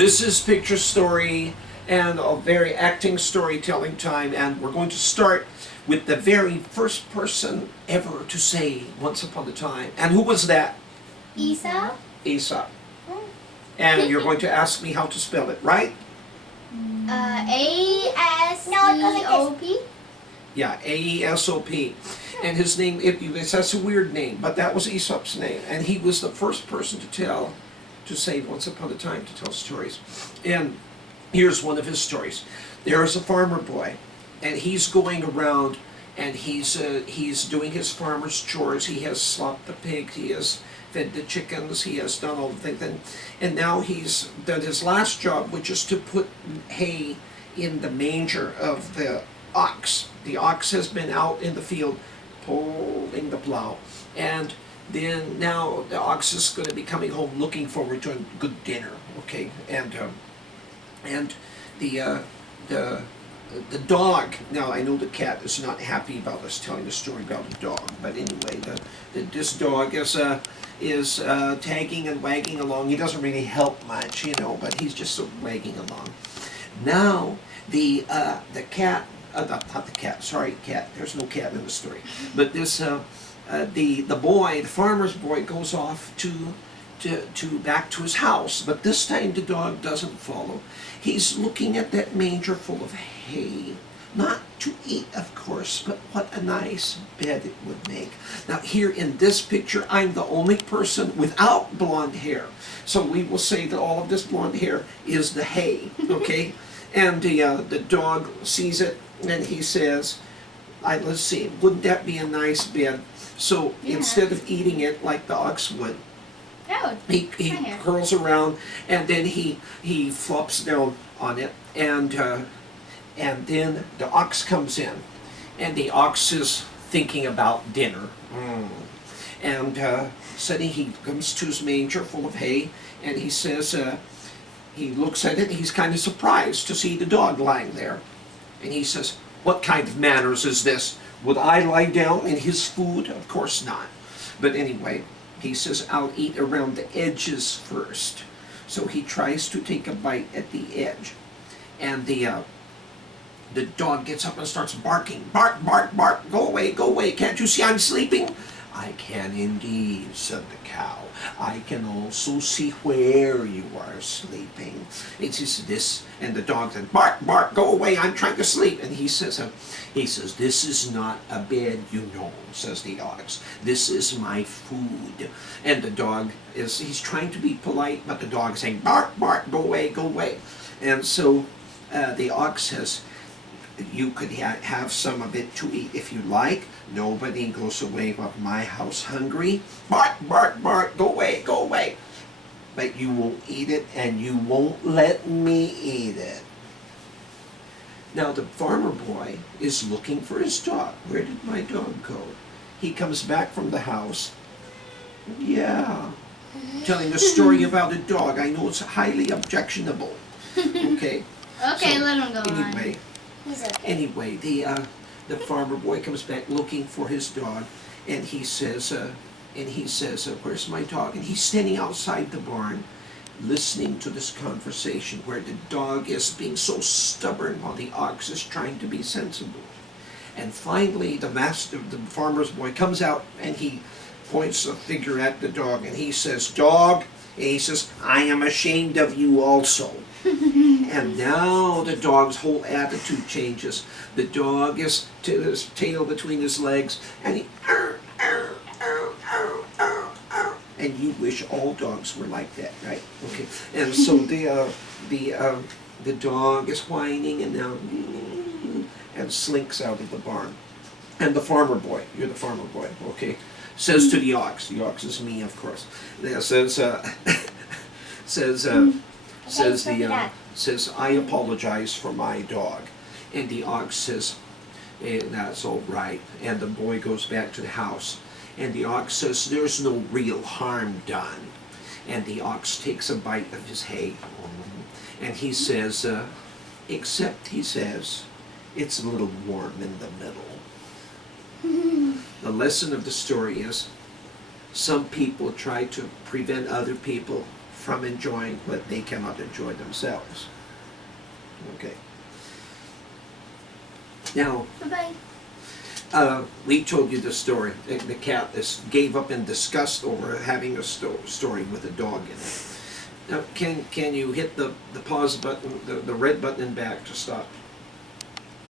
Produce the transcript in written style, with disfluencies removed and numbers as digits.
This is picture story and a very acting storytelling time, and we're going to start with the very first person ever to say once upon a time. And who was that? Aesop. Aesop. And you're going to ask me how to spell it, right? A-S-E-O-P. Yeah, A-E-S-O-P. And his name, that's a weird name, but that was Aesop's name. And he was the first person to say once upon a time, to tell stories. And here's one of his stories. There's a farmer boy, and he's going around, and he's doing his farmer's chores. He has slopped the pig, he has fed the chickens, he has done all the things, and now he's done his last job, which is to put hay in the manger of the ox. The ox has been out in the field pulling the plow, and then now the ox is going to be coming home looking forward to a good dinner, okay? And the dog, now I know the cat is not happy about us telling the story about the dog, but anyway, this dog is tagging and wagging along. He doesn't really help much, you know, but he's just wagging along. Now the cat, not the cat, sorry, cat, there's no cat in the story, but this the boy, the farmer's boy, goes off to back to his house, but this time the dog doesn't follow. He's looking at that manger full of hay, not to eat, of course, but what a nice bed it would make. Now here in this picture, I'm the only person without blonde hair, so we will say that all of this blonde hair is the hay, okay? And the dog sees it, and he says, let's see, wouldn't that be a nice bed? So yeah, instead of eating it like the ox would, oh, he curls around, and then he flops down on it, and then the ox comes in, and the ox is thinking about dinner. And suddenly he comes to his manger full of hay, and he says, he looks at it, and he's kind of surprised to see the dog lying there. And he says, "What kind of manners is this? Would I lie down in his food? Of course not." But anyway, he says, "I'll eat around the edges first." So he tries to take a bite at the edge. And the dog gets up and starts barking. "Bark, bark, bark, go away, can't you see I'm sleeping?" "I can indeed," said the cow. "I can also see where you are sleeping." It says this, and the dog said, "Bark, bark, go away, I'm trying to sleep." And he says, "This is not a bed, you know," says the ox. "This is my food." And the dog he's trying to be polite, but the dog is saying, "Bark, bark, go away, go away." And so the ox says, "You could have some of it to eat if you like. Nobody goes away from my house hungry. Bark, bark, bark, go away, go away. But you won't eat it, and you won't let me eat it." Now the farmer boy is looking for his dog. Where did my dog go? He comes back from the house. Yeah, telling a story about a dog. I know it's highly objectionable. Okay. Okay, So, let him go anyway, on. He's okay. Anyway, the farmer boy comes back looking for his dog, and he says, "Where's my dog?" And he's standing outside the barn, listening to this conversation where the dog is being so stubborn while the ox is trying to be sensible. And finally, the farmer's boy, comes out, and he points a finger at the dog, and he says, "Dog," and he says, "I am ashamed of you also." And now the dog's whole attitude changes. The dog is to his tail between his legs, and he and you wish all dogs were like that, right? Okay. And so the dog is whining and now and slinks out of the barn. And the farmer boy, you're the farmer boy, okay, says to the ox is me, of course. Says, "I apologize for my dog." And the ox says, "That's all right." And the boy goes back to the house. And the ox says, "There's no real harm done." And the ox takes a bite of his hay. And he says, except, he says, "It's a little warm in the middle." The lesson of the story is, some people try to prevent other people from enjoying what they cannot enjoy themselves. Okay. Now, Bye-bye. we told you the story. The cat gave up in disgust over having a story with a dog in it. Now, can you hit the pause button, the red button in back to stop?